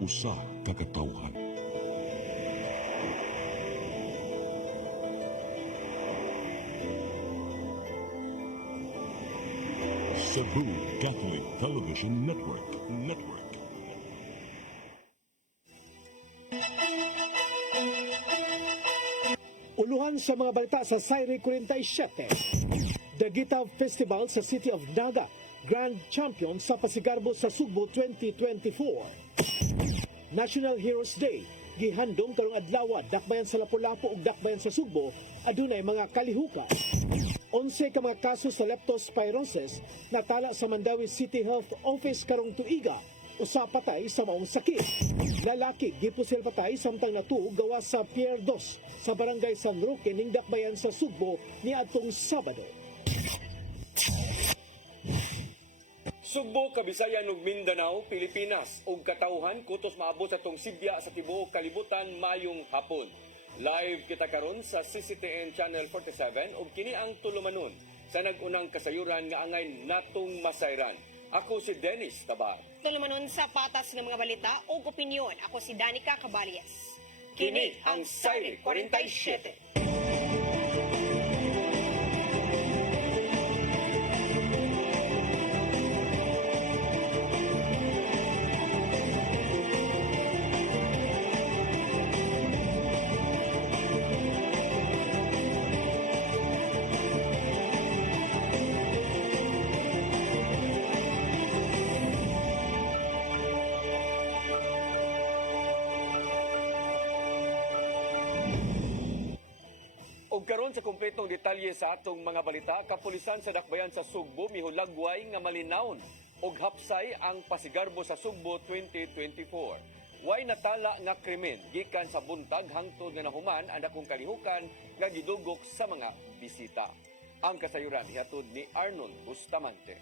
usa ka katawhan. Cebu Catholic Television Network. Uluhan sa mga balita sa Sayre 47. Dagita Festival sa City of Naga, Grand Champion sa Pasigarbo sa Sugbo 2024. National Heroes Day, gihandom karong adlaw, dakbayan sa Lapu-Lapu ug dakbayan sa Sugbo, adunay mga kalihukan. 11 ka mga kaso sa leptospirosis natala sa Mandawi City Health Office karong tuiga. Usa patay sa maong sakit. Lalaki gipusil patay samtang natuog gawas sa Pier 2 sa Barangay San Roque ning dakbayan sa Sugbo niadtong Sabado. Sugbo, Kabisayan ug Mindanao, Pilipinas ug katawhan kutos maabot sa tong Sibya sa tibuok kalibutan mayong hapon. Live kita karon sa CCTN Channel 47 ug kini ang tulumanon sa nag-unang kasayuran nga angay natong masayran. Ako si Dennis Tabar. Tulumanon sa patas ng mga balita o opinyon. Ako si Danica Caballes. Kini ang Sayre 47. Og karon sa kompletong detalye sa atong mga balita, kapulisan sa dakbayan sa Sugbo mihulagway nga malinawon og hapsay ang pasigarbo sa Sugbo 2024. Way natala nga krimen gikan sa buntag hangtod nga nahuman ang dakong kalihukan nga gidugok sa mga bisita. Ang kasayuran hihatod ni Arnold Bustamante.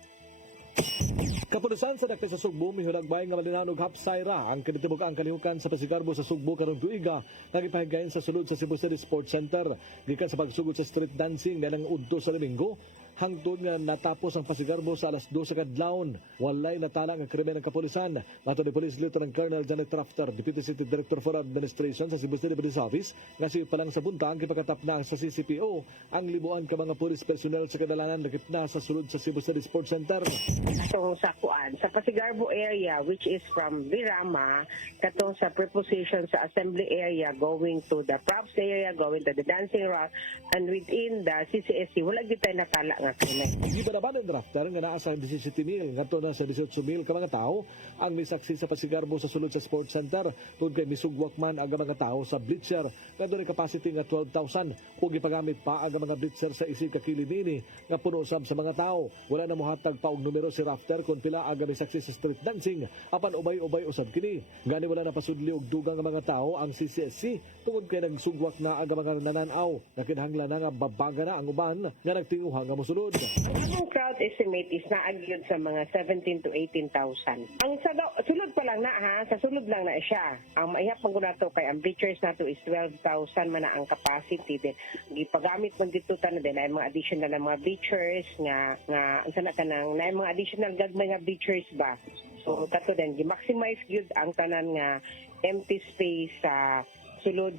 Kapulisan sa dakbayan sa Sugbo mihulagbay nga malinaw og hapsay ra ang kinitibuk ang kalihukan sa Pasigarbo sa Sugbo karong tuiga nga gipahigayon sa sulod sa Cebu City Sports Center gikan sa pagsugod sa street dancing nilang udto sa Domingo hangtod nga natapos ang Pasigarbo sa alas 2 kadlawon. Walay natala nga krimen ng kapulisan. Mato ni Police Lieutenant Colonel Janet Rafter, Deputy City Director for Administration sa Cebu City Police Office, nga siya palang sa buntag gipakatap na sa CCPO ang libuan ka mga police personnel sa kadalanan nakit na sa sulod sa Cebu City Sports Center. Katong sa sa Pasigarbo area, which is from Birama katong sa preposition sa assembly area going to the props area, going to the dancing rock, and within the CCSC wala gyud tay natala nga krimen. Gibanaban ng drafter nga naa sa 17,000 ngadto na sa 18,000 ka mga tao ang misaksi sa Pasigarbo sa sulod sa Sports Center tungod kay misugwak man ang mga tao sa bleacher nga dunay capacity nga 12,000 ug gipagamit pa ang mga bleacher sa isig ka kilid niini nga puno usab sa mga tao. Wala na mohatag pa og numero si Rafter kung pila ang misaksi sa street dancing apan ubay-ubay usab kini. Gani wala na pasudli og dugang nga mga tao ang CCSC tungod kay nagsugwak na ang mga nananaw. Nakinahanglan na nga babaga na ang uban nga nagtinguha nga mosulod. Ang among crowd estimate is naagyod sa mga 17 to 18,000. Ang sulod pa lang na ha, sa sulod lang na siya. Ang maihap man nato kay ang bleachers nato is 12,000 man na ang capacity. Then gipagamit man dito tanan din ay mga additional na mga bleachers nga ang sana kanang na mga additional gagmay nga bleachers ba. So kato din gi-maximize gyud ang tanan nga empty space sa sulod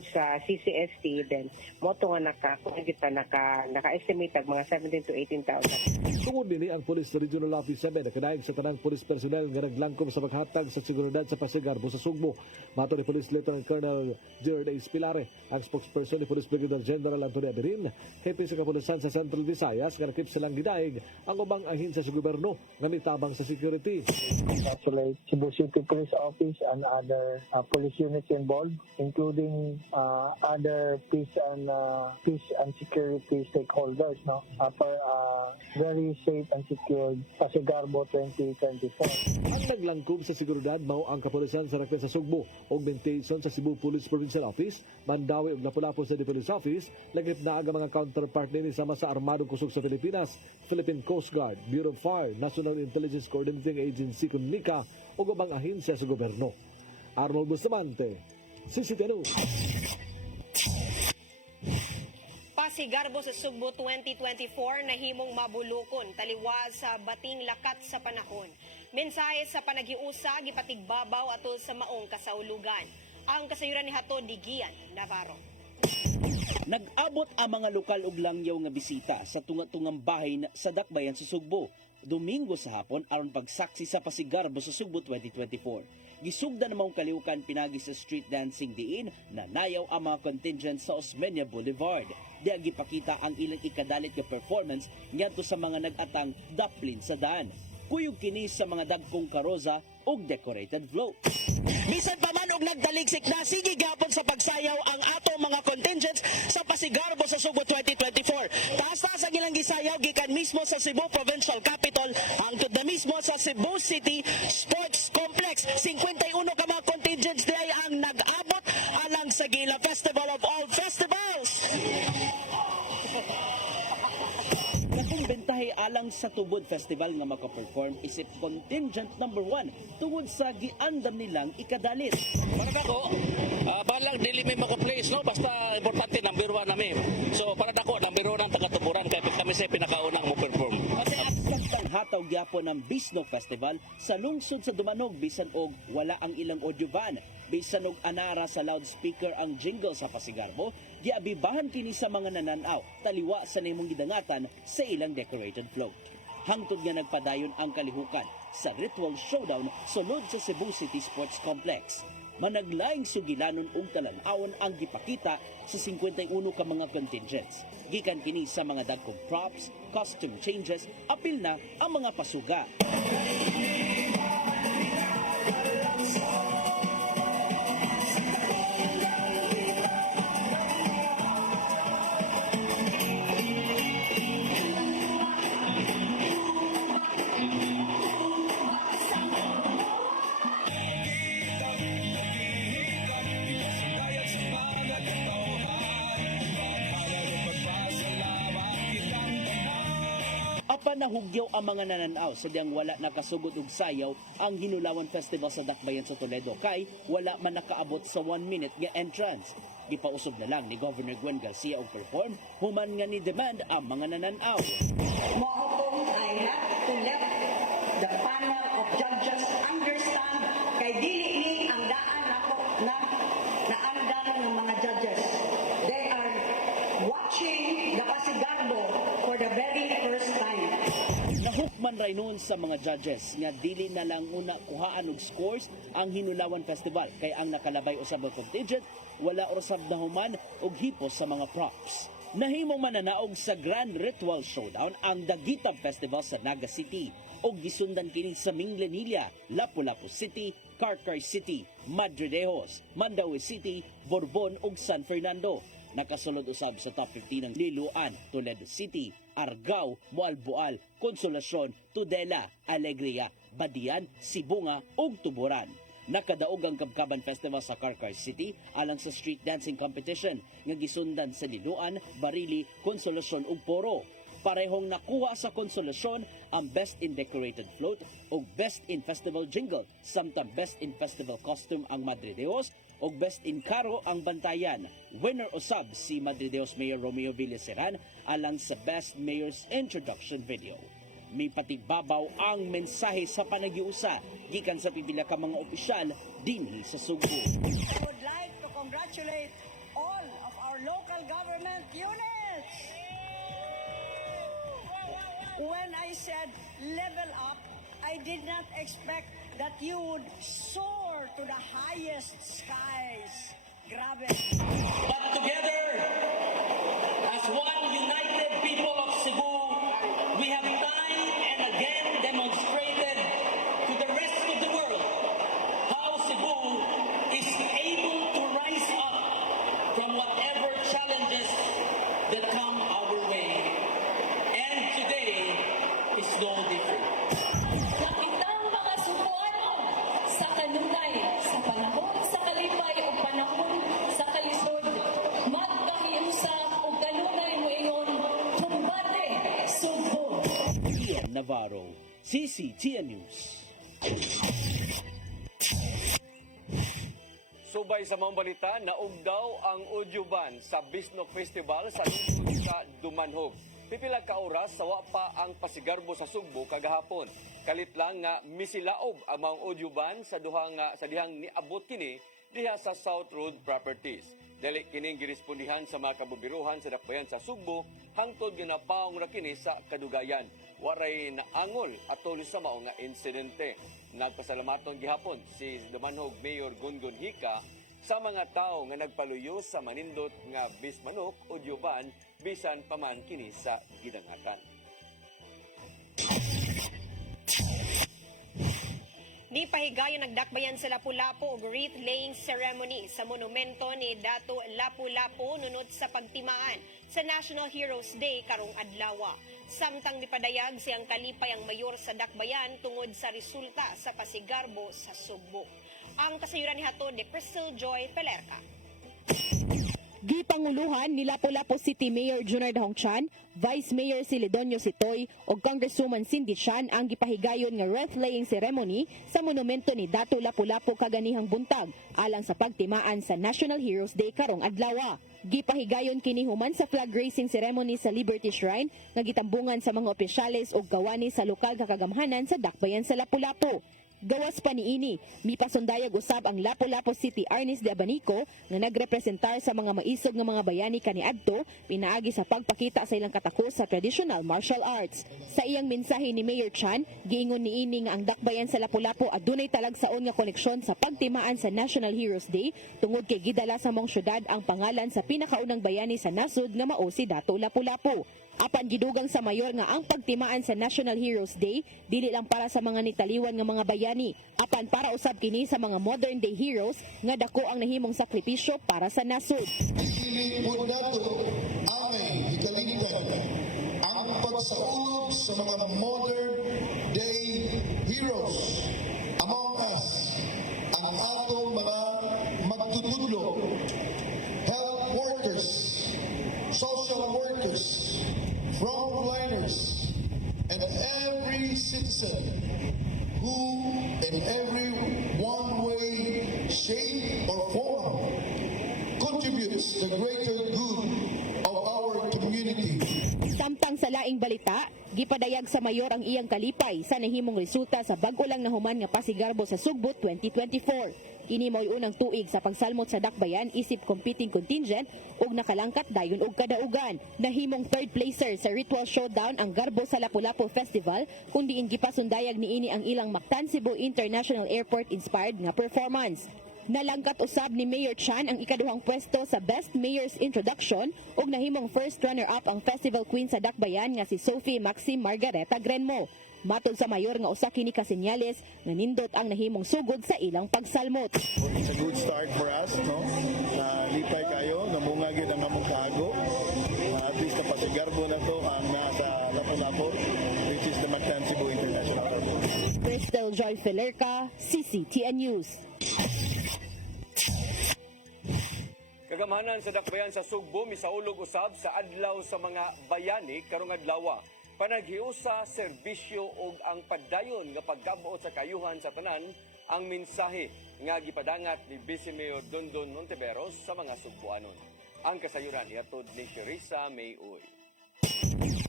sa CCST, then moto nga naka-estimate mga 17 to 18,000. Tungod nini ang Police Regional Office 7 nakadaig sa tanang police personnel nga naglangkom sa paghatag sa seguridad sa Pasigarbo sa Sugbo. Mato ni Police Lieutenant Colonel Gerard A. Spilare, ang spokesperson ni Police Brigadier General Antonio Aberin, hepe sa kapulisan sa Central Visayas nga nakip silang gidaig ang ubang ahinsya sa gobyerno nga mitabang sa security. Congratulate Cebu City Police Office and other police units involved, including other peace and security stakeholders, for very safe and secured Pasigarbo 2024. Ang naglangkob sa seguridad mao ang kapulisan sa Rakta sa Sugbo, augmentation sa Cebu Police Provincial Office, Mandawi ug Lapu-Lapu sa Police Office, lagip na ang mga counterpart nini sama sa Armadong Kusog sa Pilipinas, Philippine Coast Guard, Bureau of Fire, National Intelligence Coordinating Agency (NICA) ug ubang ahensya sa gobyerno. Arnold Bustamante, CCTN. Pasigarbo sa Sugbo 2024 nahimong mabulukon taliwas sa bating lakat sa panahon. Mensahe sa panagiusa gipatigbabaw atol sa maong kasaulugan. Ang kasayuran ni Hato Digian Navarro. Nag-abot ang mga lokal ug langyaw nga bisita sa tunga-tungang bahay sa Dakbayan sa Sugbo. Domingo sa hapon aron pagsaksi sa Pasigarbo sa Sugbo 2024. Gisugda na maong kalihukan pinagi sa street dancing diin na nayaw ang mga contingent sa Osmeña Boulevard. Di gipakita ang ilang ikadalit nga performance ngadto sa mga nag-atang daplin sa daan. Kuyog kini sa mga dagkong karoza ug decorated float. Bisan pa man og nagdaligsik na sige gapon sa pagsayaw ang ato mga contingents sa Pasigarbo sa Sugbo 2024. Taas-taas ang ilang gisayaw gikan mismo sa Cebu Provincial Capital hangtod na mismo sa Cebu City Sports Complex. 51 ka mga contingents di ang nag-abot alang sa Gila Festival of All Festivals. Nakumbentahe alang sa Tubod Festival nga makaperform isip contingent number 1 tungod sa giandam nilang ikadalit. Para ako, balang dili may mako-place, no? Basta importante number 1 namin. So para ako, number 1 ang taga-Tuburan kaya kami sa pinakaunang mo perform. Kasi aksaktan hataw gyapon ng Bisno Festival sa lungsod sa Dumanog bisan og wala ang ilang audio van. Bisan og anara sa loudspeaker ang jingle sa Pasigarbo, giabibahan kini sa mga nananaw taliwa sa nimong gidangatan sa ilang decorated float. Hangtod nga nagpadayon ang kalihukan sa ritual showdown sulod sa Cebu City Sports Complex. Managlaing sugilanon ug talan-awon ang gipakita sa 51 ka mga contingents. Gikan kini sa mga dagkong props, costume changes, apil na ang mga pasuga. Nahugyaw ang mga nananaw sa diyang wala nakasugod og sayaw ang Hinulawan Festival sa Dakbayan sa Toledo kay wala man nakaabot sa 1 minute nga entrance. Gipausog na lang ni Governor Gwen Garcia og perform human nga ni demand ang mga nananaw. Mahutong I have to let the panel of judges understand kay dili ni ang daan ako na naandan ng mga judges. They are watching the Pasigarbo for the very first time. Nahukman ray noon sa mga judges nga dili na lang una kuhaan og scores ang Hinulawan Festival kay ang nakalabay usab ang contingent wala usab na human og hipos sa mga props. Nahimong mananaog sa Grand Ritual Showdown ang Daguitab Festival sa Naga City og gisundan kini sa Minglanilla, Lapu-Lapu City, Carcar City, Madridejos, Mandaue City, Borbon ug San Fernando. Nakasulod usab sa top 15 ng Liloan, Toledo City, Argao, Moalboal, Consolacion, Tudela, Alegria, Badian, Sibunga ug Tuburan. Nakadaog ang Kabkaban Festival sa Carcar City alang sa street dancing competition nga gisundan sa Liloan, Barili, Consolacion ug Poro. Parehong nakuha sa Consolacion ang Best in Decorated Float ug Best in Festival Jingle, samtang Best in Festival Costume ang Madrideos ug Best in Caro ang Bantayan. Winner usab si Madrideos Mayor Romeo Villaseran alang sa Best Mayor's Introduction Video. May patibabaw ang mensahe sa panagiusa gikan sa pipila ka mga opisyal dinhi sa Sugbo. I would like to congratulate all of our local government units. When I said level up, I did not expect that you would soar to the highest skies. Grabe. But together, as one united people of Cebu, we have time and again demonstrated to the rest of the world how Cebu is able to rise up from whatever challenges that come our way. And today is no different. Nakitang mga subuano sa kanunay, sa panahon sa kalipay o panahon sa kalisod. Magkahiusap o kanunay mo ingon, kumbate, Sugbo. Ian Navarro, CCTN News. Subay sa mga balita, naugdaw ang audio ban sa Bisno Festival sa lungsod sa Dumanhog. Pipila ka oras sawa pa ang pasigarbo sa Sugbo kagahapon. Kalit lang nga misilaob ang mga audio ban sa dihang niabot kini diha sa South Road Properties. Dali kining girespondihan sa mga kabubiruhan sa dakbayan sa Sugbo hangtod ginapaong ra kini sa kadugayan. Waray naangol atol sa mao nga insidente. Nagpasalamaton gihapon si Damanhog Mayor Gungun Hika sa mga tao nga nagpaluyo sa manindot nga bismanok o ban bisan paman kini sa gidangatan. Di pahigayon nagdakbayan sa Lapu-Lapu og wreath-laying ceremony sa monumento ni Dato Lapu-Lapu nunod sa pagtimaan sa National Heroes Day karong adlaw. Samtang nipadayag siyang kalipay ang mayor sa dakbayan tungod sa resulta sa pasigarbo sa Sugbo. Ang kasayuran ni hatod ni Crystal Joy Pelerca. Gipanguluhan ni Lapu-Lapu City Mayor Junard Hongchan, Vice Mayor Silidonio Sitoy o Congresswoman Cindy Chan ang gipahigayon nga wreath-laying ceremony sa monumento ni Dato Lapu-Lapu kaganihang buntag alang sa pagtimaan sa National Heroes Day karong adlaw. Gipahigayon kini human sa flag raising ceremony sa Liberty Shrine nga gitambungan sa mga opisyales ug kawani sa lokal nga kagamhanan sa dakbayan sa Lapu-Lapu. Gawas pa niini, mipasundayag usab ang Lapu-Lapu City Arnis de Abanico nga nagrepresentar sa mga maisog nga mga bayani kaniadto pinaagi sa pagpakita sa ilang katakos sa traditional martial arts. Sa iyang mensahe ni Mayor Chan, giingon niini nga ang dakbayan sa Lapu-Lapu adunay talagsaon nga koneksyon sa pagtimaan sa National Heroes Day tungod kay gidala sa mong syudad ang pangalan sa pinakaunang bayani sa nasud nga mao si Dato Lapu-Lapu. Apan gidugang sa mayor nga ang pagtimaan sa National Heroes Day dili lang para sa mga nitaliwan nga mga bayani, apan para usab kini sa mga modern day heroes nga dako ang nahimong sakripisyo para sa nasud. Dili po nato amay ikalimtan ang pagsaulog sa mga modern day heroes among us, ang atong mga magtutudlo, health workers, social workers, frontliners, and every citizen who in every one way, shape, or form contributes the greater good of our community. Samtang sa laing balita, gipadayag sa mayor ang iyang kalipay sa nahimong resulta sa bag-o lang nahuman nga pasigarbo sa Sugbo 2024. Kini mo'y unang tuig sa pagsalmot sa dakbayan isip competing contingent ug nakalangkat dayon og kadaugan. Nahimong third placer sa Ritual Showdown ang Garbo sa Lapu-Lapu Festival kung diin gipasundayag niini ang ilang Mactan Cebu International Airport inspired nga performance. Nalangkat usab ni Mayor Chan ang ikaduhang pwesto sa Best Mayor's Introduction ug nahimong first runner-up ang Festival Queen sa dakbayan nga si Sophie Maxim Margareta Grenmo. Matod sa mayor nga usa kini ka senyales nga nindot ang nahimong sugod sa ilang pagsalmot. It's a good start for us, no? Lipay kayo, namunga gyud ang among kahago. At least kapasigarbo na to ang nasa Lapu-Lapu, which is the Mactan Cebu International Airport. Crystal Joy Felerca, CCTN News. Kagamhanan sa dakbayan sa Sugbo misaulog usab sa adlaw sa mga bayani karong adlaw. Panaghiusa, serbisyo ug ang padayon nga pagkabuot sa kayuhan sa tanan ang mensahe nga gipadangat ni Vice Mayor Dondon Monteveros sa mga Sugboanon. Ang kasayuran iatod ni Sherissa Mayoy.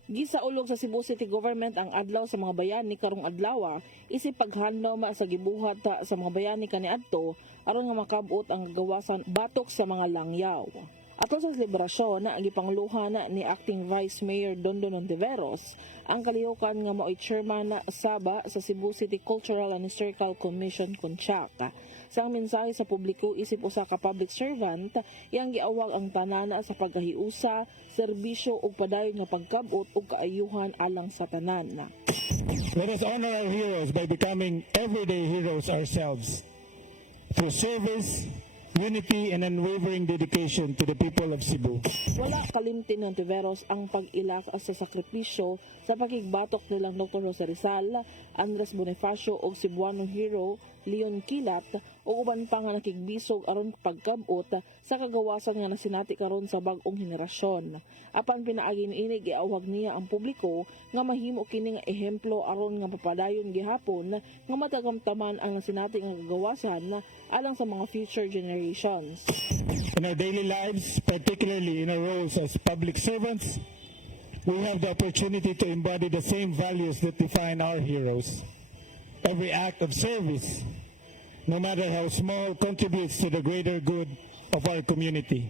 Gisaulog sa Cebu City Government ang adlaw sa mga bayani karong adlaw isip paghandom sa gibuhat sa mga bayani kaniadto aron nga makabot ang gawasan batok sa mga langyaw. Ato sa selebrasyon na gipangluhan ni Acting Vice Mayor Dondon Ontiveros ang kalihukan nga mao'y chairman na Saba sa Cebu City Cultural and Historical Commission Kunchak. Sa mensahe sa publiko isip usa ka public servant iyang giawag ang tanana sa pagkahiusa, serbisyo ug padayon nga pagkabot ug kaayuhan alang sa tanan. Let us honor our heroes by becoming everyday heroes ourselves through service, unity, and unwavering dedication to the people of Cebu. Wala kalimtin ng Tiveros ang pag-ilak sa sakripisyo sa pagigbatok nilang Dr. Jose Rizal, Andres Bonifacio o Cebuano hero Leon Kilat o uban pa nga nakigbisog aron pagkabot sa kagawasan nga nasinati karon sa bag-ong henerasyon. Apan pinaagi niini giawhag niya ang publiko nga mahimo kini nga ehemplo aron nga papadayon gihapon nga matagamtaman ang nasinati nga kagawasan alang sa mga future generations. In our daily lives, particularly in our roles as public servants, we have the opportunity to embody the same values that define our heroes. Every act of service, no matter how small, contributes to the greater good of our community.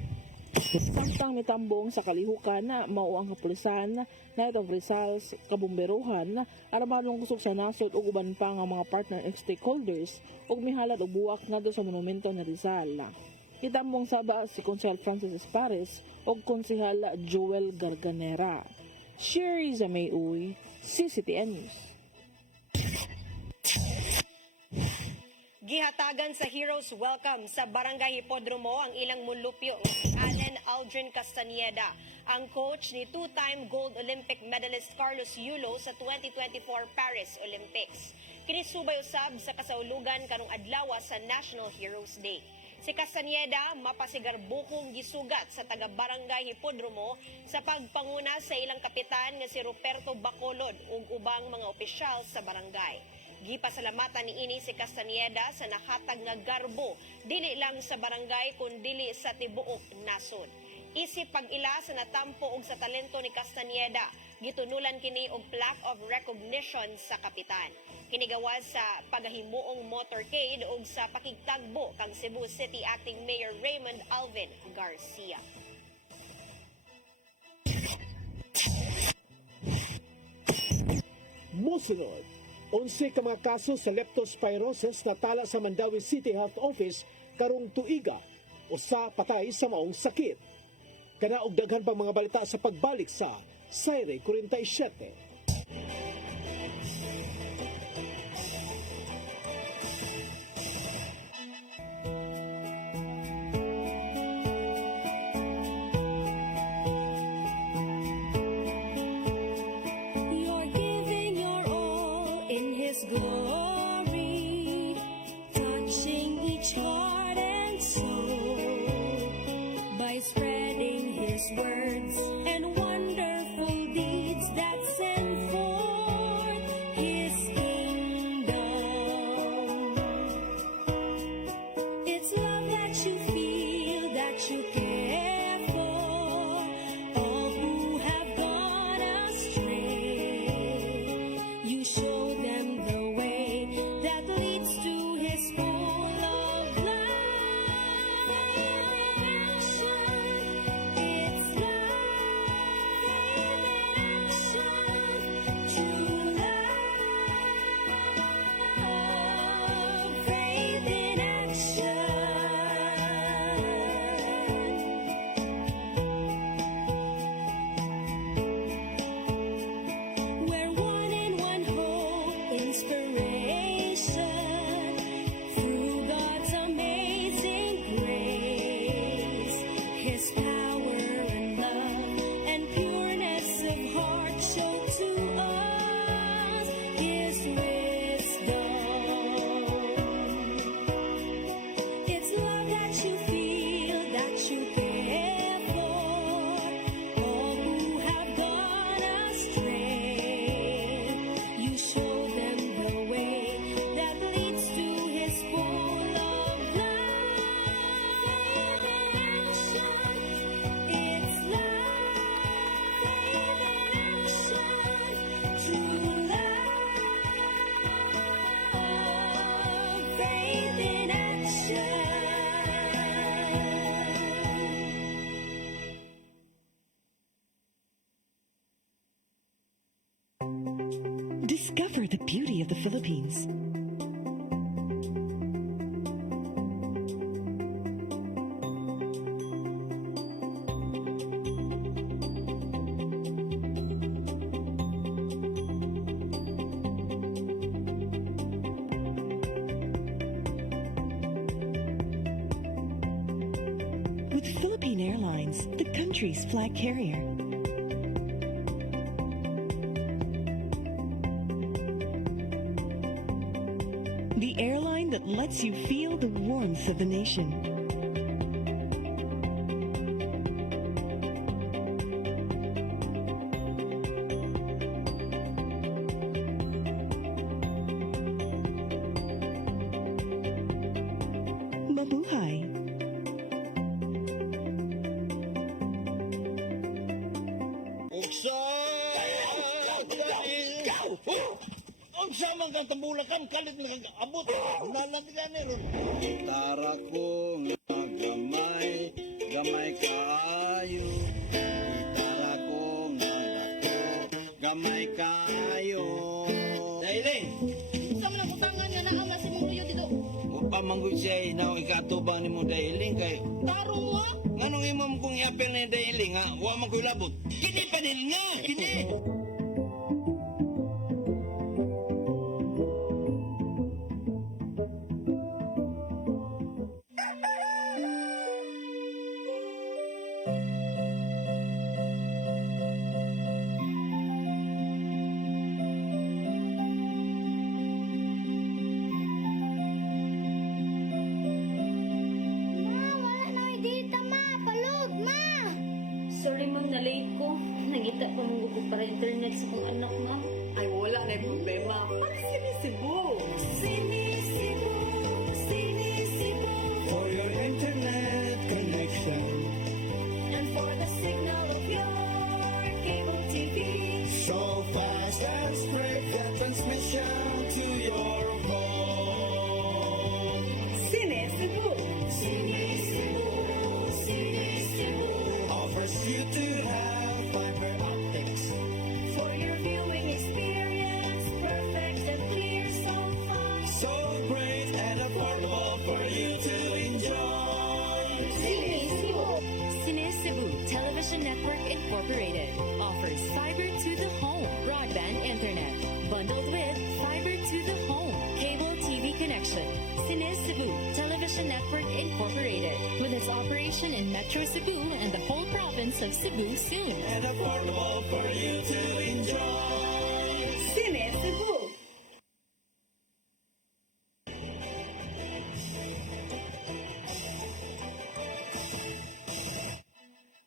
Samtang mitambong sa kalihukan na mao ang kapulisan, Night of Results, kabumberuhan, aramadong kusog sa nasod ug uban pa nga mga partner and stakeholders ug mihalad og buwak ngadto sa monumento ni Rizal. Itambong saba si Konsehal Francis Espares ug Konsehal Joel Garganera. Sherry Zamay-Uy, CCTN News. Gihatagan sa Heroes Welcome sa Barangay Hipodromo ang ilang mulupyo si Allen Aldrin Castañeda, ang coach ni two-time gold Olympic medalist Carlos Yulo sa 2024 Paris Olympics. Kinisubay usab sa kasaulugan karong adlaw sa National Heroes Day. Si Castañeda mapasigarbukong gisugat sa taga-barangay Hipodromo sa pagpanguna sa ilang kapitan nga si Ruperto Bacolod ug ubang mga opisyal sa barangay. Gipasalamatan ni ini si Castañeda sa nakatag nga garbo dili lang sa barangay kundi sa tibuok nasod. Isip pag-ila sa natampo ug sa talento ni Castañeda, gitunulan kini og plaque of recognition sa kapitan. Kinigawas sa pagahimuong motorcade ug sa pakigtagbo kang Cebu City Acting Mayor Raymond Alvin Garcia. Musunod, 11 ka mga kaso sa leptospirosis natala sa Mandawi City Health Office karong tuiga, usa patay sa maong sakit. Kanaog daghan pang mga balita sa pagbalik sa Saire 47. You're giving your all in His glory, touching each heart and soul by spreading His words and wonderful deeds that send forth His kingdom. It's love that you feel, that you care for all who have gone astray. You show them the way that leads to His full of life. It's love in action, true love, faith in action. We're one in one hope, inspiration through God's amazing grace. His power and love and pureness of heart show to us His wisdom. It's love that you feel, that you care for all who have gone astray. You show them the way that leads to His full of life and action. It's love, faith in action, true love, faith in action. Discover the beauty of the Philippines. With Philippine Airlines, the country's flag carrier. The airline that lets you feel the warmth of the nation. Mabuhay! Ukso! Unsa man kang tambulakan kalit nag-abot. Nalantigan ni ron. Gitara ko nga gamay kaayo. Gitara ko nga dako, gamay kaayo. Dailing. Sa man ang utangan nga naa nga si Mungguyo dito. Pamanggoy siya inaw ikatubang ni mo Dailing kay. Taro mo? Nganong imam kong yapil ni Dailing ha? Wa man ko'y labot. Kini panil nga, kini. Sorry ma'am, na-late ko. Nangita ko nung gusto para internet sa kong anak ma'am. Ay, wala na yung problema. Pag-sinisibo. Sinisibo, sinisibo. For your internet connection. And for the signal of your cable TV. So fast and straight the transmission to your phone. Sinisibo. Sinisibo, sinisibo. Offers you to have fiber optics. For your viewing experience, perfect and clear so far. So great and affordable for you to enjoy. Sinisibo. Sinisibo Television Network Incorporated offers fiber to the home broadband internet bundled with fiber to the home cable TV connection. Sinisibo Television Network Incorporated with its operation in Metro Cebu and the whole province of Cebu soon. And affordable for you to enjoy. Sinisibo.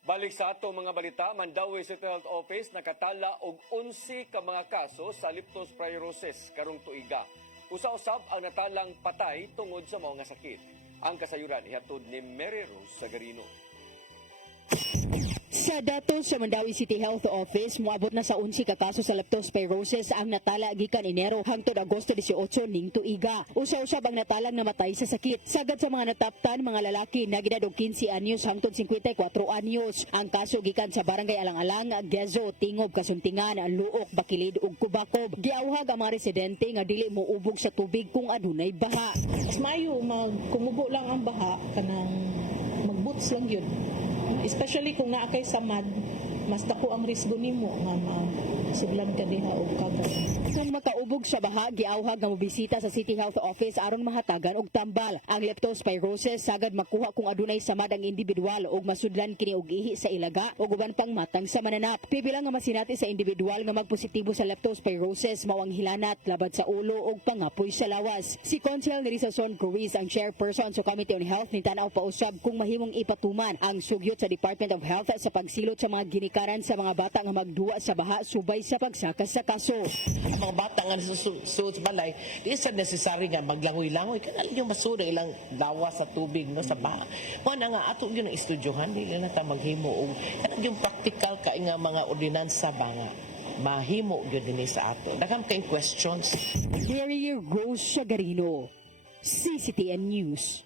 Balik sa ato mga balita, Mandawi City Health Office nakatala og 11 ka mga kaso sa leptospirosis karong tuiga. Usa-usab ang natalang patay tungod sa mga sakit. Ang kasayuran ihatod ni Mary Rose Sagarino. Sa datos sa Mandawi City Health Office, moabot na sa 11 ka kaso sa leptospirosis ang natala gikan Enero hangtod Agosto 18 ning tuiga. Usa-usab ang natalang namatay sa sakit. Sagad sa mga nataptan, mga lalaki na gidad og 15 anyos hangtod 54 anyos. Ang kaso gikan sa Barangay Alang-Alang, Gezo, Tingob, Kasuntingan, Luok, Bakilid ug Kubakob. Giawhag ang mga residente nga dili moubog sa tubig kung adunay baha. Mas maayo magkumubo lang ang baha kanang magboots lang yun. Especially kung naa kay samad, mas dako ang risgo nimo nga sudlan ka diha og kagat. Kung makaubog sa baha, giawhag nga mobisita sa City Health Office aron mahatagan og tambal. Ang leptospirosis sagad makuha kung adunay samad ang individual ug masudlan kini og ihi sa ilaga ug uban pang matang sa mananap. Pipila nga masinati sa individual nga magpositibo sa leptospirosis mao ang hilanat, labad sa ulo ug pangapoy sa lawas. Si Consul Nerissa Son Cruz, ang chairperson sa Committee on Health, nitanaw pausab kung mahimong ipatuman ang sugyot sa Department of Health sa pagsilot sa mga ginikaran sa mga bata nga magduwa sa baha subay sa pagsakas sa kaso. Ang mga bata nga suot balay, di sa necessary nga maglangoy-langoy kanal yung masura ilang dawa sa tubig no sa baha. Mo na nga ato yun ang estudyohan, dili na ta maghimo og kanal yung practical ka nga mga ordinansa ba nga mahimo gyud dinhi sa ato. Daghang kay questions. Mary Rose Sagarino, CCTN News.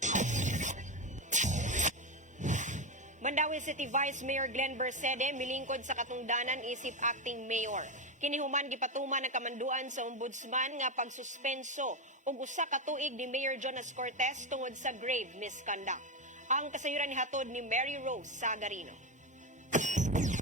Mandawi City Vice Mayor Glenn Bersede milingkod sa katungdanan isip acting mayor. Kinihuman gipatuman ang kamanduan sa ombudsman nga pagsuspenso ug usa ka tuig ni Mayor Jonas Cortez tungod sa grave misconduct. Ang kasayuran nihatod ni Mary Rose Sagarino.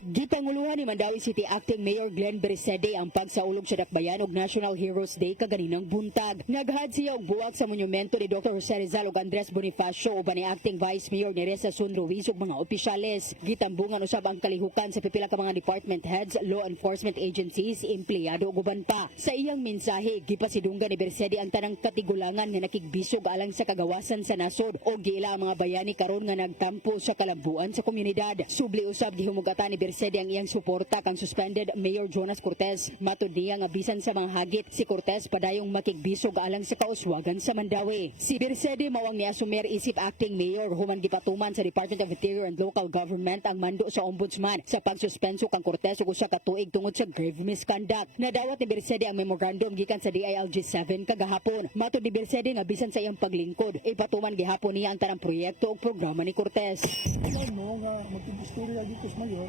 Gipanguluhan ni Mandawi City Acting Mayor Glenn Bersede ang pagsaulog sa Dakbayan og National Heroes Day kaganinang buntag. Naghad siya og buwak sa monumento ni Dr. Jose Rizal ug Andres Bonifacio uban ni Acting Vice Mayor Nerissa Son Ruiz ug mga opisyales. Gitambungan usab ang kalihukan sa pipila ka mga department heads, law enforcement agencies, empleyado ug uban pa. Sa iyang mensahe, gipasidunggan ni Bersede ang tanang katigulangan nga nakigbisog alang sa kagawasan sa nasod o giila ang mga bayani karon nga nagtampo sa kalambuan sa komunidad. Subli usab gihumugatan ni Bersede Bersede ang iyang suporta kang suspended Mayor Jonas Cortez. Matud niya nga bisan sa mga hagit, si Cortez padayong makigbisog alang sa kauswagan sa Mandawi. Si Bersede mawang niasumir isip acting mayor human gipatuman sa Department of Interior and Local Government ang mando sa ombudsman sa pagsuspenso kang Cortez ug usa ka tuig tungod sa grave misconduct. Nadawat ni Bersede ang memorandum gikan sa DILG-7 kagahapon. Matud ni Bersede nga bisan sa iyang paglingkod, ipatuman gihapon niya ang tanang proyekto ug programa ni Cortez. Ano nga magkibistorya dito sa mayor,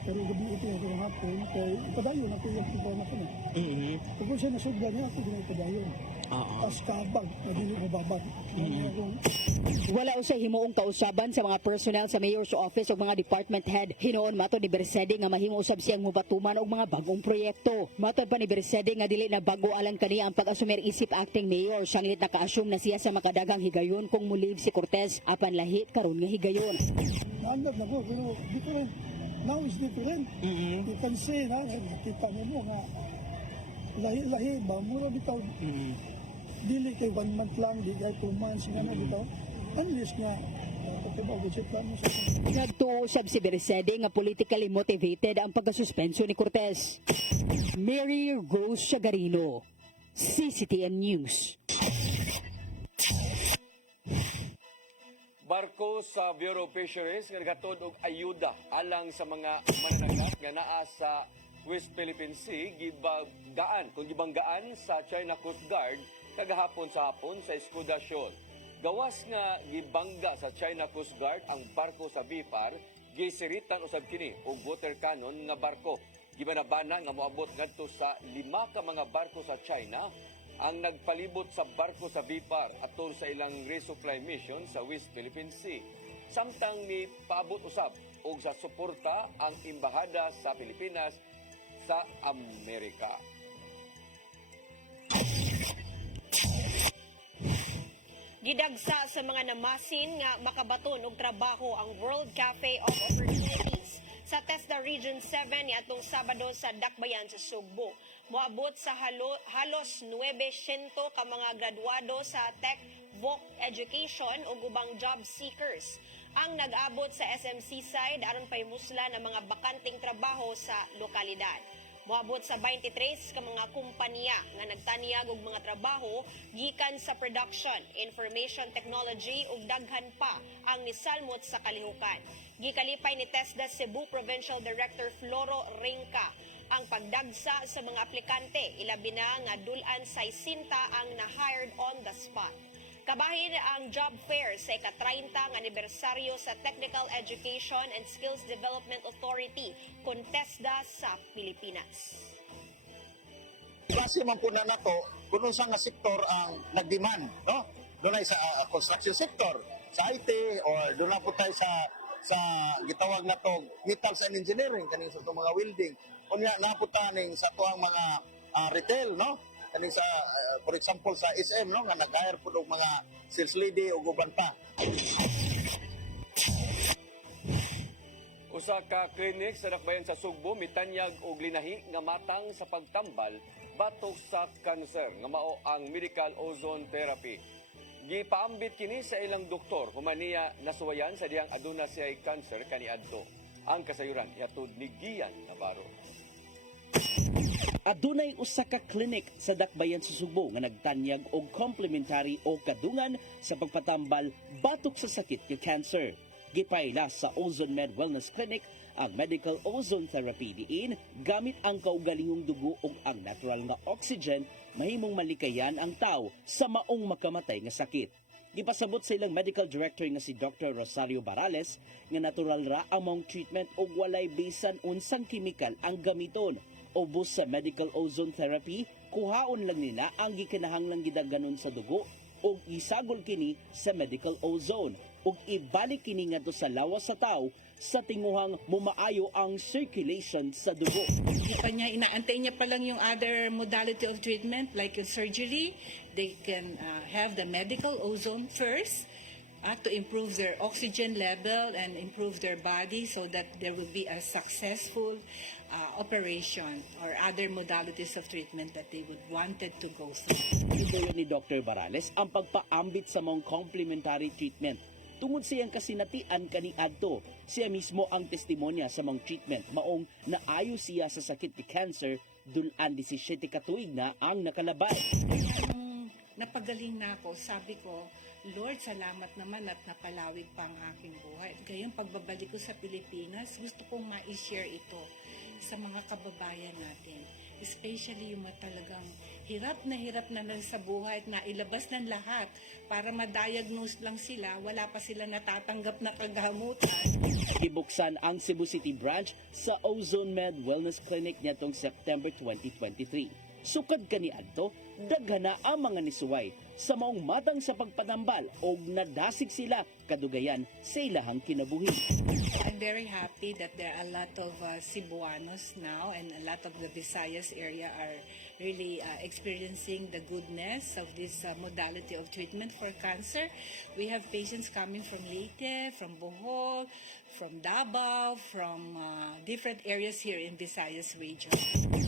pero gabi ito yung hapon, kay ipadayon ako yung programa ko na. Kung siya nasugda niya, ako din ipadayon. Tapos kabag, na dili mababag. Wala usay himuong kausaban sa mga personnel sa mayor's office o mga department head. Hinoon matod ni Bersede nga mahimo usab siyang mubatuman og mga bagong proyekto. Matod pa ni Bersede nga dili na bago alang kaniya ang pag-asumir isip acting mayor. Sanglit naka-assume na siya sa makadagang higayon kung mulive si Cortez apan lahit karon nga higayon. Naandad na ko, pero different. Now is different. You can say na, nakita mo nga, lahi-lahi ba, mura bitaw. Dili kay 1 month lang, di kay 2 months, nga na bitaw. Unless nga, patibaw, budget lang mo sa Nagtuusab si Bersede nga politically motivated ang pagkasuspenso ni Cortez. Mary Rose Shagarino, CCTN News. Barko sa Bureau of Fisheries nga naghatod og ayuda alang sa mga mananangap nga naa sa West Philippine Sea gibanggaan sa China Coast Guard kagahapon sa hapon sa Escuda Shoal. Gawas nga gibangga sa China Coast Guard ang barko sa BIPAR, gisiritan usab kini og water cannon nga barko. Gibanabana nga moabot ngadto sa 5 ka mga barko sa China ang nagpalibot sa barko sa BIPAR atol sa ilang resupply mission sa West Philippine Sea. Samtang ni paabot usab og sa suporta ang Embahada sa Pilipinas sa Amerika. Gidagsa sa mga namasin nga makabaton og trabaho ang World Cafe of Opportunities sa TESDA Region 7 niadtong Sabado sa Dakbayan sa Sugbo. Moabot sa halos 900 ka mga graduado sa Tech Voc Education ug ubang job seekers ang nag-abot sa SMC side aron pahimusla ng mga bakanting trabaho sa lokalidad. Moabot sa 23 ka mga kumpanya nga nagtanyag og mga trabaho gikan sa production, information technology ug daghan pa ang nisalmot sa kalihukan. Gikalipay ni TESDA Cebu Provincial Director Floro Ringka ang pagdagsa sa mga aplikante, ilabi na nga dulan sa isinta ang na-hired on the spot. Kabahin ang job fair sa ika-30 nga anibersaryo sa Technical Education and Skills Development Authority, TESDA sa Pilipinas. Klase man po na nato, kung sa nga sektor ang nag-demand, no? Doon ay sa construction sector, sa IT, or doon na po tayo sa gitawag na to metals and engineering, kaning sa mga welding. Kunya naputaning sa tuang mga retail, no? Kaning sa for example sa SM, no, nga nag-hire po og mga sales lady o uban pa. Usa ka klinik sa Dakbayan sa Sugbo mitanyag og linahi nga matang sa pagtambal batok sa kanser nga mao ang medical ozone therapy. Gipaambit kini sa ilang doktor human niya nasuwayan sa diyang aduna siya'y cancer kaniadto. Ang kasayuran ihatod ni Gian Navarro. Adunay usa ka klinik sa Dakbayan sa Sugbo nga nagtanyag og complementary o kadungan sa pagpatambal batok sa sakit nga cancer. Gipayla sa Ozone Med Wellness Clinic ang medical ozone therapy diin gamit ang kaugalingong dugo ug ang natural nga oxygen mahimong malikayan ang tao sa maong makamatay nga sakit. Gipasabot sa ilang medical director nga si Dr. Rosario Barales nga natural ra among treatment ug walay bisan unsang chemical ang gamiton. Ubos sa medical ozone therapy, kuhaon lang nila ang gikinahanglang gidaganon sa dugo ug isagol kini sa medical ozone ug ibalik kini ngadto sa lawas sa tao sa tinguhang mumaayo ang circulation sa dugo. Kanya inaantay niya pa lang yung other modality of treatment like yung surgery. They can have the medical ozone first to improve their oxygen level and improve their body so that there will be a successful operation or other modalities of treatment that they would wanted to go through. Ito ni Dr. Barales ang pagpaambit sa mga complementary treatment tungod sa iyang kasinatian kaniadto. Siya mismo ang testimonya sa mga treatment maong naayo siya sa sakit ni cancer dulan 17 ka tuig na ang nakalabay. Napagaling na ako, sabi ko, Lord, salamat naman at napalawig pa ang aking buhay. Gayong pagbabalik ko sa Pilipinas, gusto kong ma-share ito sa mga kababayan natin. Especially yung mga talagang hirap na lang sa buhay at nailabas ng lahat para ma-diagnose lang sila, wala pa sila natatanggap na kagamutan. Ibuksan ang Cebu City branch sa Ozone Med Wellness Clinic nitong September 2023. Sukad kaniadto, daghana ang mga nisuway sa maong matang sa pagpanambal o nadasig sila kadugayan sa ilahang kinabuhi. I'm very happy that there are a lot of Cebuanos now and a lot of the Visayas area are really experiencing the goodness of this modality of treatment for cancer. We have patients coming from Leyte, from Bohol, from Davao, from different areas here in Visayas region.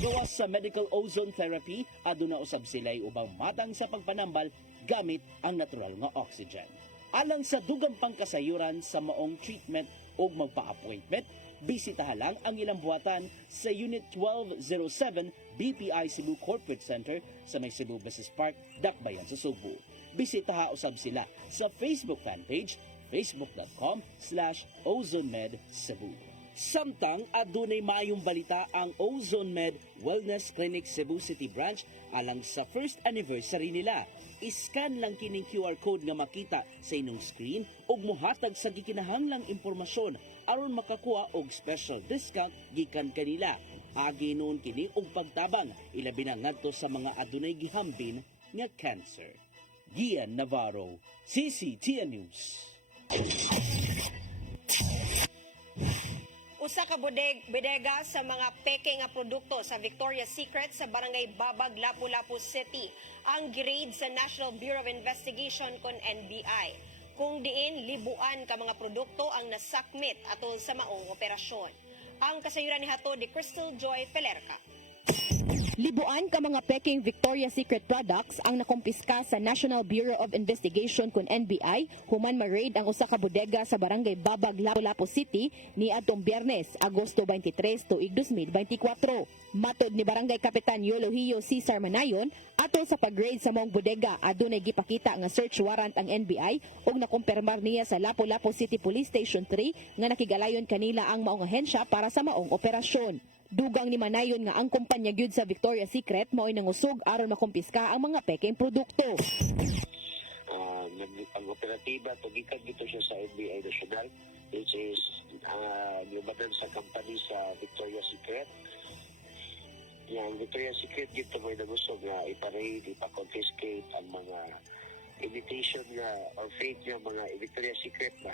Gawas sa medical ozone therapy, aduna usab sila'y ubang matang sa pagpanambal gamit ang natural nga oxygen. Alang sa dugang pangkasayuran sa maong treatment o magpa-appointment, bisitaha lang ang ilang buhatan sa Unit 1207 BPI Cebu Corporate Center sa may Cebu Business Park, Dakbayan sa Subo. Bisitaha usab sila sa Facebook fanpage facebook.com/OzoneMedCebu. Samtang adunay maayong balita ang Ozone Med Wellness Clinic Cebu City Branch alang sa first anniversary nila. Iscan lang kining QR code nga makita sa inyong screen ug mohatag sa gikinahanglang impormasyon aron makakuha og special discount gikan kanila. Agi noon kini og pagtabang ilabi na ngadto sa mga adunay gihambin nga cancer. Gian Navarro, CCTN News. Usa ka bodega sa mga peke nga produkto sa Victoria's Secret sa Barangay Babag, Lapu-Lapu City ang girade sa National Bureau of Investigation kon NBI. Kung diin libuan ka mga produkto ang nasakmit atol sa maong operasyon. Ang kasayuran ni Hato de Crystal Joy Pelerca. Libuan ka mga peking Victoria's Secret products ang nakumpiska sa National Bureau of Investigation kun NBI human ma-raid ang usa ka bodega sa Barangay Babag, Lapu-Lapu City ni adtong Biyernes, Agosto 23 tuig 2024. Matod ni Barangay Kapitan Yolohio Cesar Manayon, atol sa pag-raid sa maong bodega adunay gipakita nga search warrant ang NBI ug nakumpirmar niya sa Lapu-Lapu City Police Station 3 nga nakigalayon kanila ang maong ahensya para sa maong operasyon. Dugang ni Manayon nga ang kumpanya gyud sa Victoria's Secret mao'y nangusog aron makumpiska ang mga pekeng produkto. Ang operatiba tugikan dito siya sa NBI National, which is nilabanan sa company sa Victoria's Secret. Yung Victoria's Secret dito may nangusog nga ipa-raid, ipa-confiscate ang mga imitation nga or fake nga mga Victoria's Secret na.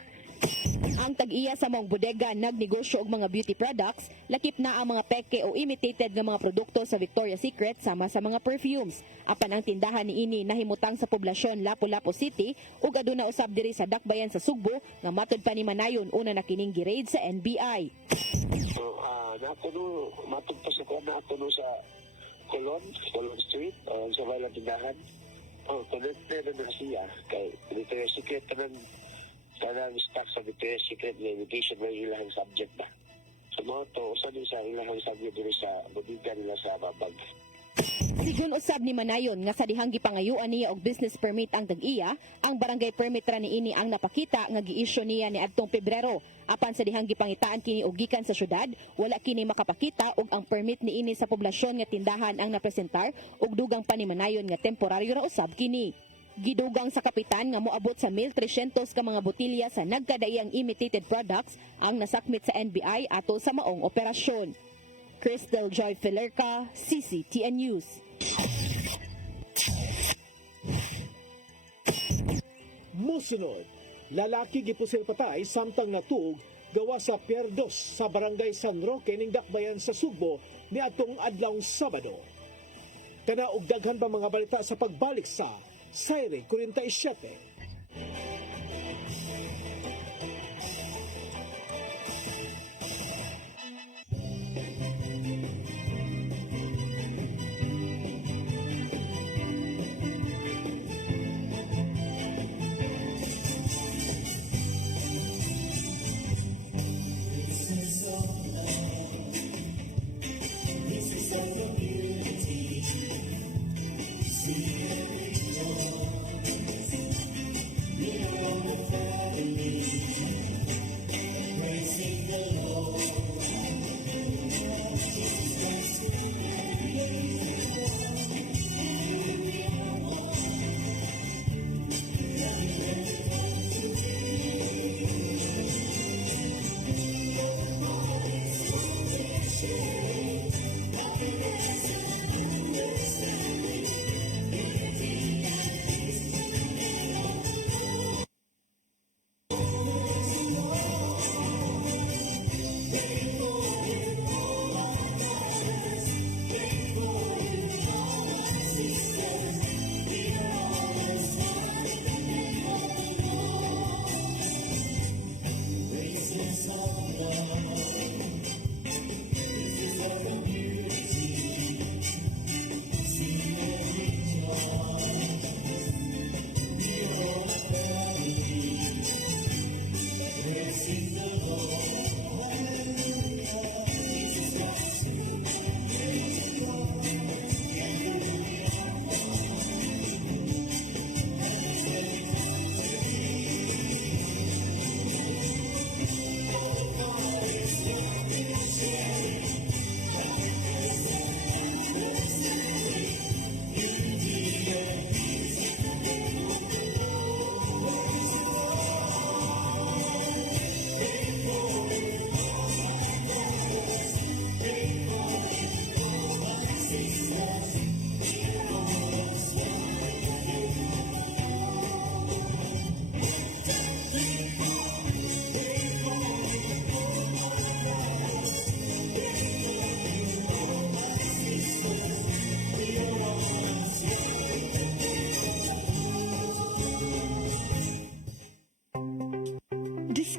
Ang tag-iya sa maong bodega nagnegosyo og mga beauty products, lakip na ang mga peke o imitated nga mga produkto sa Victoria's Secret sama sa mga perfumes. Apan ang tindahan niini nahimutang sa poblasyon Lapu-Lapu City ug aduna usab diri sa Dakbayan sa Sugbo nga matud pa ni Manayon una na kining gi-raid sa NBI. So, matud pa sa sa Colon Street sa Valang Tindahan. Connected na siya kay Victoria's Secret tanang stock sa Victoria's Secret na imitation ng ilang subject ba. So mga to, usa din sa ilang subject dito sa bodega nila sa Babag. Sigun usab ni Manayon nga sa dihang gipangayuan niya og business permit ang tag-iya, ang barangay permit ra niini ang napakita nga gi-issue niya ni adtong Pebrero. Apan sa dihang gipangitaan kini og gikan sa syudad, wala kini makapakita og ang permit niini sa poblasyon nga tindahan ang napresentar og dugang pa ni Manayon nga temporaryo ra usab kini. Gidugang sa kapitan nga moabot sa 1,300 ka mga botilya sa nagkadaiyang imitated products ang nasakmit sa NBI atol sa maong operasyon. Crystal Joy Pelerca, CCTN News. Musunod, lalaki gipusil patay samtang natuog gawa sa Pierdos sa Barangay San Roque ning Dakbayan sa Sugbo niadtong adlawng Sabado. Kana og daghan pa mga balita sa pagbalik sa Saire 47.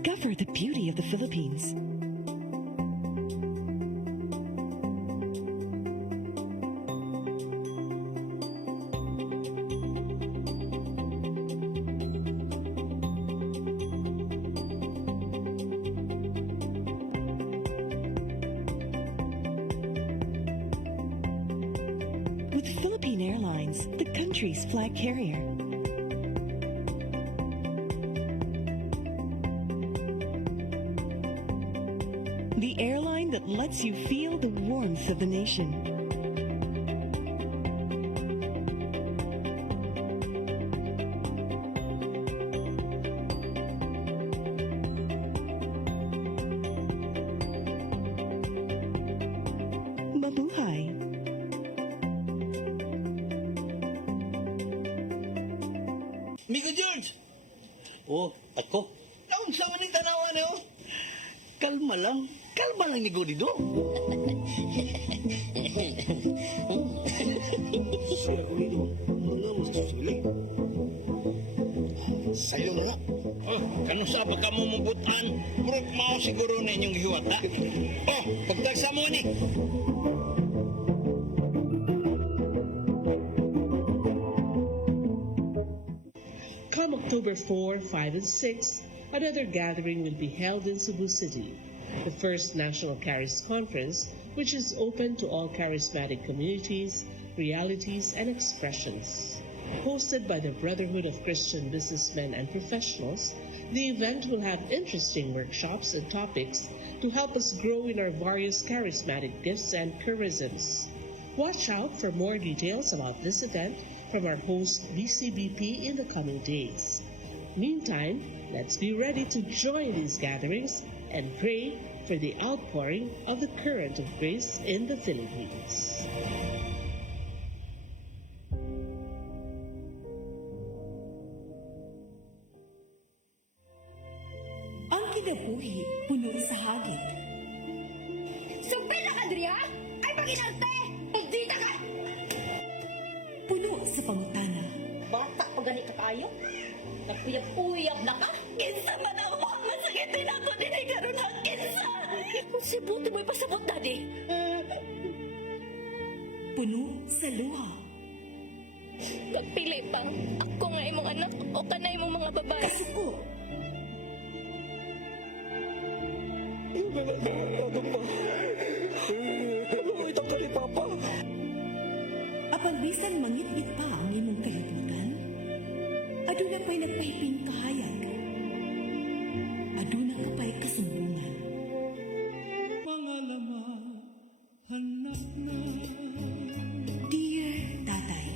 Discover the beauty of the Philippines. With Philippine Airlines, the country's flag carrier. The airline that lets you feel the warmth of the nation. Mabuhay. Migo George! Oh, ako? Naon sa maning tanawan eh, oh? Kalma lang ni Godido. Saya Godido, ano mo sa sili? Sa'yo na. Oh, kanusa ba ka mo mabutan? Murag mao siguro na inyong hiwat, ha? Oh, pagtagsa mo ni. Come October 4, 5, and 6, another gathering will be held in Cebu City, the first National Charis Conference, which is open to all charismatic communities, realities, and expressions. Hosted by the Brotherhood of Christian Businessmen and Professionals, the event will have interesting workshops and topics to help us grow in our various charismatic gifts and charisms. Watch out for more details about this event from our host BCBP in the coming days. Meantime, let's be ready to join these gatherings and pray for the outpouring of the current of grace in the Philippines. Ang kinabuhi, puno sa hagit. Sumpay na ka, Dria! Ay, paginarte! Pagdita ka! Puno sa pangutana. Bata pa gani ka kayo? Nagpuyap-puyap na ka? Kinsa man ang masakitin ako din ay karoon ang kinsa. Si buti mo'y pasabot, Daddy. Puno sa luha. Pagpili bang ako nga imong anak o kanay imong mga babae? Kasuko. Apang bisan mangit-ngit pa ang imong kalibutan, aduna pa'y nagpahiping kahayag. Aduna ka pa'y kasumbungan. Dear Tatay,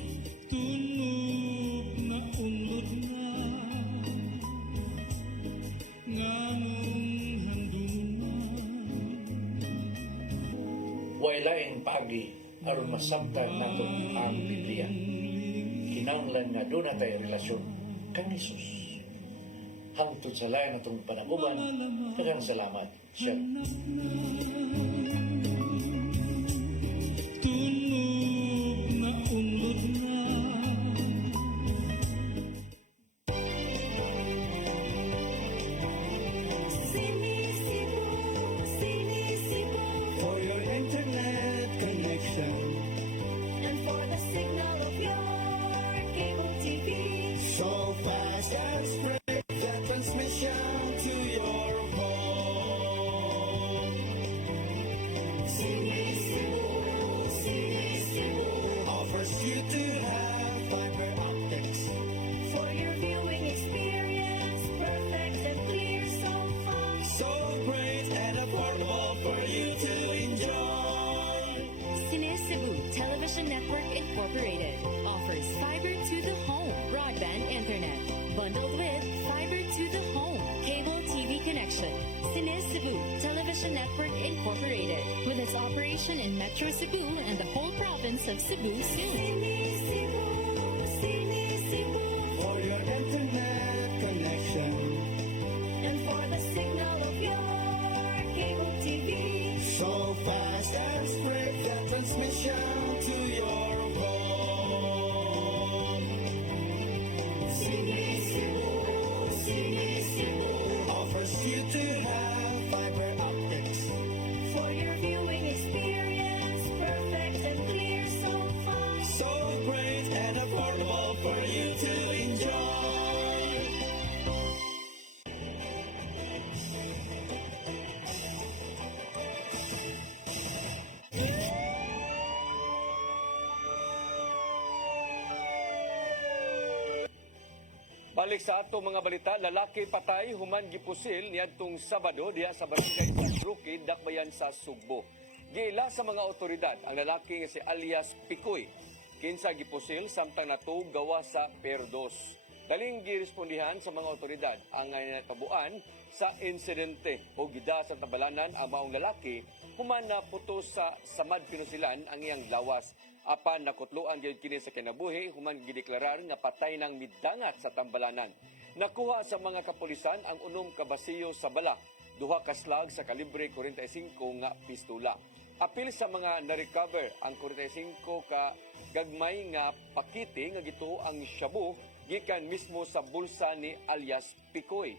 Wailaing pagi aron masabtan nato ang Biblia. Kinahanglan nga doon na tayo relasyon kang Jesus. Hangtod sa lain natong panaguban, daghang salamat siya. for your internet connection and for the signal of your cable TV. So fast and straight the transmission to your home. Sini Cebu offers you to have fiber optics for your viewing experience. Perfect and clear, so fast, so great and affordable for you to enjoy. Cine Cebu Television Network Incorporated offers fiber to the home broadband internet bundled with fiber to the home cable TV connection. Cine Cebu Television Network Incorporated with its operation in Metro Cebu and the whole province of Cebu soon. For your internet connection and for the signal of your cable TV. So fast and straight the transmission to your home. Sini Cebu offers you for you to enjoy. Balik sa ato mga balita, lalaki patay human gipusil niadtong Sabado diha sa barangay San Roque, Dakbayan sa Sugbo. Giila sa mga otoridad ang lalaki nga si alias Picoy. Kinsa gipusil samtang natug gawa sa Perdos. Daling girespondihan sa mga otoridad ang natabuan sa insidente o gida sa tabalanan ang maong lalaki human na putos sa samad pinusilan ang iyang lawas. Apan nakutluan gyud kini sa kinabuhi human gideklarar nga patay ng midangat sa tambalanan. Nakuha sa mga kapulisan ang unom ka basiyo sa bala, duha ka slag sa kalibre 45 nga pistola. Apil sa mga na-recover ang 45 ka gagmay nga pakiti nga gituo ang shabu gikan mismo sa bulsa ni alias Picoy.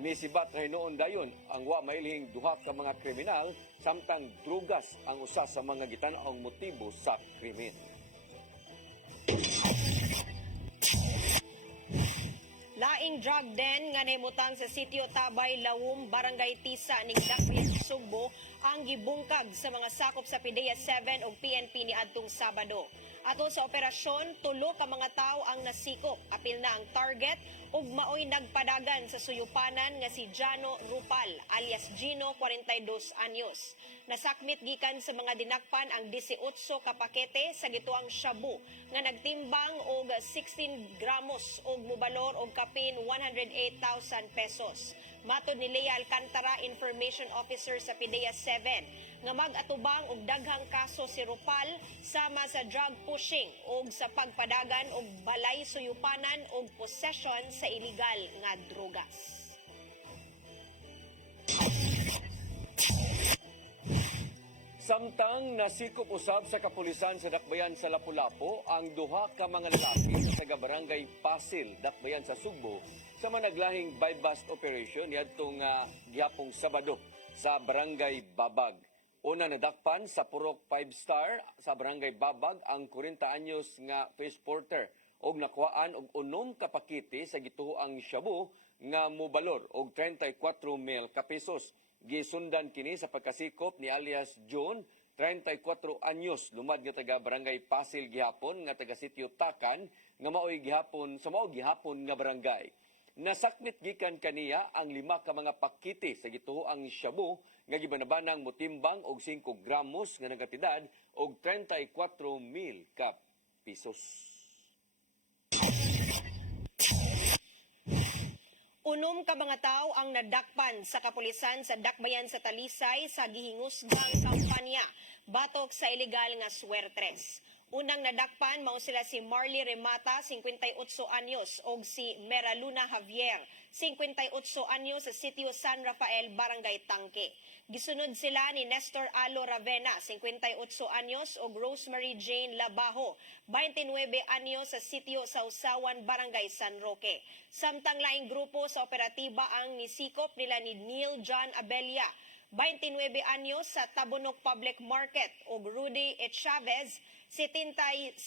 Nisibat na hinoon dayon ang wa mailhing duha ka mga kriminal samtang drugas ang usa sa mga gitanaong motibo sa krimen. Laing drug den nga nahimutang sa sitio Tabay, Lawom, Barangay Tisa ning Dakbayan, Sugbo ang gibungkag sa mga sakop sa PDEA 7 ug PNP niadtong Sabado. Ato sa operasyon, 3 ka mga tao ang nasikop. Apil na ang target ug maoy nagpadagan sa suyupanan nga si Jano Rupal alias Gino, 42 anyos. Nasakmit gikan sa mga dinakpan ang 18 ka pakete sa gituang shabu nga nagtimbang og 16 gramos og mubalor og kapin 108,000 pesos. Matod ni Lea Alcantara, Information Officer sa PDEA 7, nga mag-atubang og daghang kaso si Rupal sama sa drug pushing ug sa pagpadagan og balay suyupanan ug possession sa illegal nga drogas. Samtang nasikop usab sa kapulisan sa Dakbayan sa Lapu-Lapu ang duha ka mga lalaki sa taga-barangay Pasil, Dakbayan sa Sugbo sa managlahing buy-bust operation niadtong gihapong Sabado sa barangay Babag. Una nadakpan sa Purok 5-star sa barangay Babag ang 40 anyos nga fish porter og nakuhaan og 6 ka pakiti sa gituoang shabu nga mobalor og 34,000 ka pesos. Gisundan kini sa pagkasikop ni alias John, 34 anyos, lumad nga taga barangay Pasil gihapon nga taga sitio Takan nga maoy gihapon sa mao gihapon nga barangay. Nasakmit gikan kaniya ang 5 ka mga pakiti sa gituoang shabu nga gibanabanang motimbang og 5 gramos nga nagkatidad og 34,000 ka pesos. Unom ka mga tao ang nadakpan sa kapulisan sa Dakbayan sa Talisay sa gihingusgang kampanya batok sa ilegal nga swertres. Unang nadakpan mao sila si Marley Remata, 58 anyos, og si Meraluna Javier, 58 anyos sa sitio San Rafael, Barangay Tangke. Gisunod sila ni Nestor Alo Ravena, 58 anyos, og Rosemary Jane Labajo, 29 anyos sa sitio Sausawan, Barangay San Roque. Samtang laing grupo sa operatiba ang nisikop nila ni Neil John Abelia, 29 anyos sa Tabunok Public Market, og Rudy Chavez, 76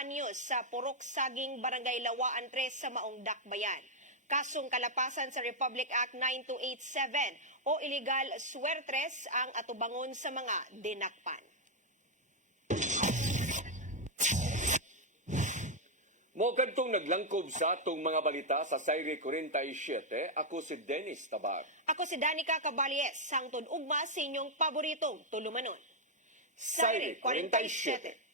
anyos sa Purok Saging, Barangay Lawaan 3 sa Maong Dakbayan. Kasong kalapasan sa Republic Act 9287 o illegal swertres ang atubangon sa mga dinakpan. Mo kadtong naglangkob sa atong mga balita sa Sayre 47, ako si Dennis Tabar. Ako si Danica Caballes, sangtod ugma sa inyong paboritong tulumanon. Sayre 47.